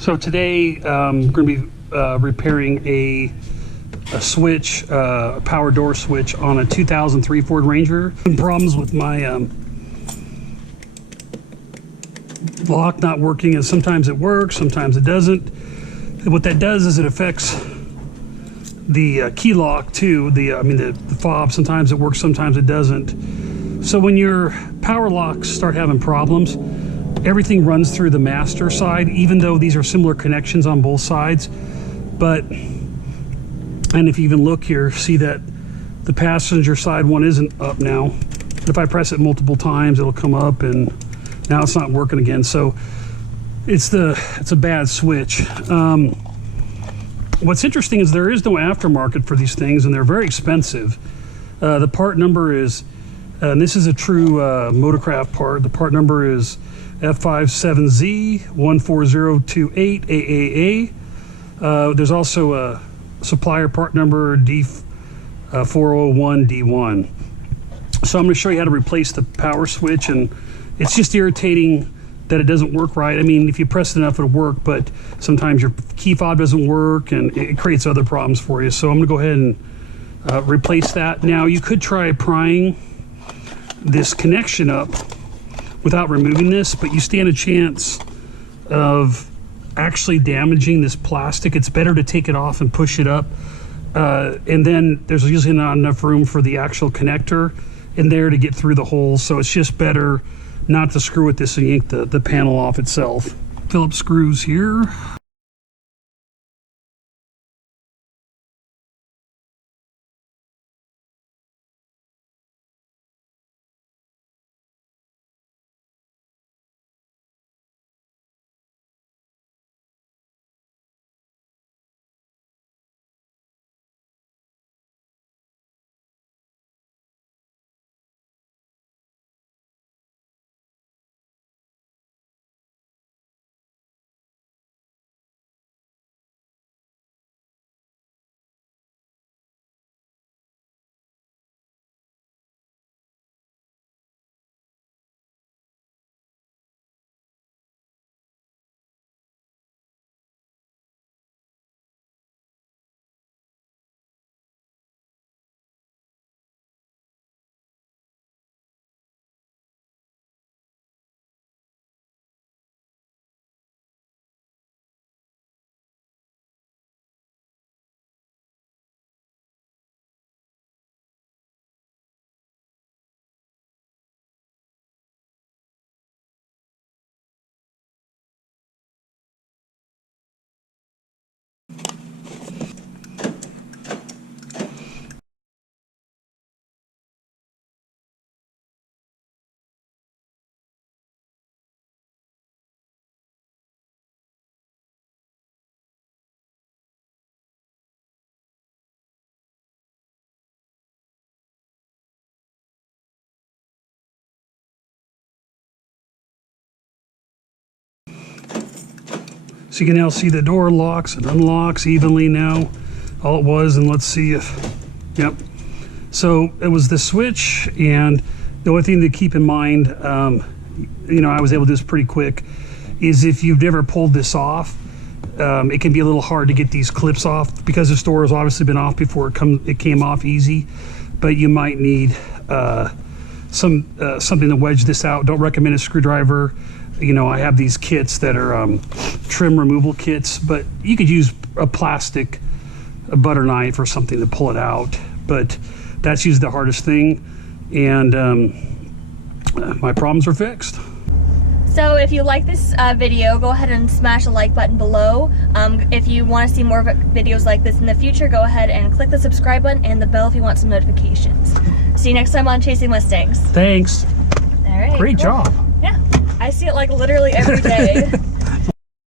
So today I'm going to be repairing a switch, a power door switch on a 2003 Ford Ranger. Problems with my lock not working, and sometimes it works, sometimes it doesn't. And what that does is it affects the key lock too. The fob, sometimes it works, sometimes it doesn't. So when your power locks start having problems, everything runs through the master side, even though these are similar connections on both sides. And if you even look here, see that the passenger side one isn't up now. If I press it multiple times, it'll come up, and now it's not working again. So it's a bad switch. What's interesting is there is no aftermarket for these things, and they're very expensive. The part number is, and this is a true Motorcraft part, the part number is F57Z14028AAA. There's also a supplier part number D401D1. So I'm going to show you how to replace the power switch, and it's just irritating that it doesn't work right. I mean, if you press it enough, it'll work, but sometimes your key fob doesn't work, and it creates other problems for you. So I'm going to go ahead and replace that. Now, you could try prying this connection up without removing this, but you stand a chance of actually damaging this plastic. It's better to take it off and push it up, and then there's usually not enough room for the actual connector in there to get through the holes, so it's just better not to screw with this and yank the panel off itself. Phillips screws here. So you can now see the door locks and unlocks evenly now. All it was, and let's see if, yep. So it was the switch, and the only thing to keep in mind, you know, I was able to do this pretty quick, is if you've never pulled this off, it can be a little hard to get these clips off because the store has obviously been off before it came off easy, but you might need something to wedge this out. Don't recommend a screwdriver. You know, I have these kits that are trim removal kits, but you could use a plastic butter knife or something to pull it out, but that's usually the hardest thing, and my problems are fixed. So if you like this video, go ahead and smash the like button below. If you want to see more videos like this in the future, go ahead and click the subscribe button and the bell if you want some notifications. See you next time on Chasing Mustangs. Thanks. All right. Great job. Yeah. I see it like literally every day.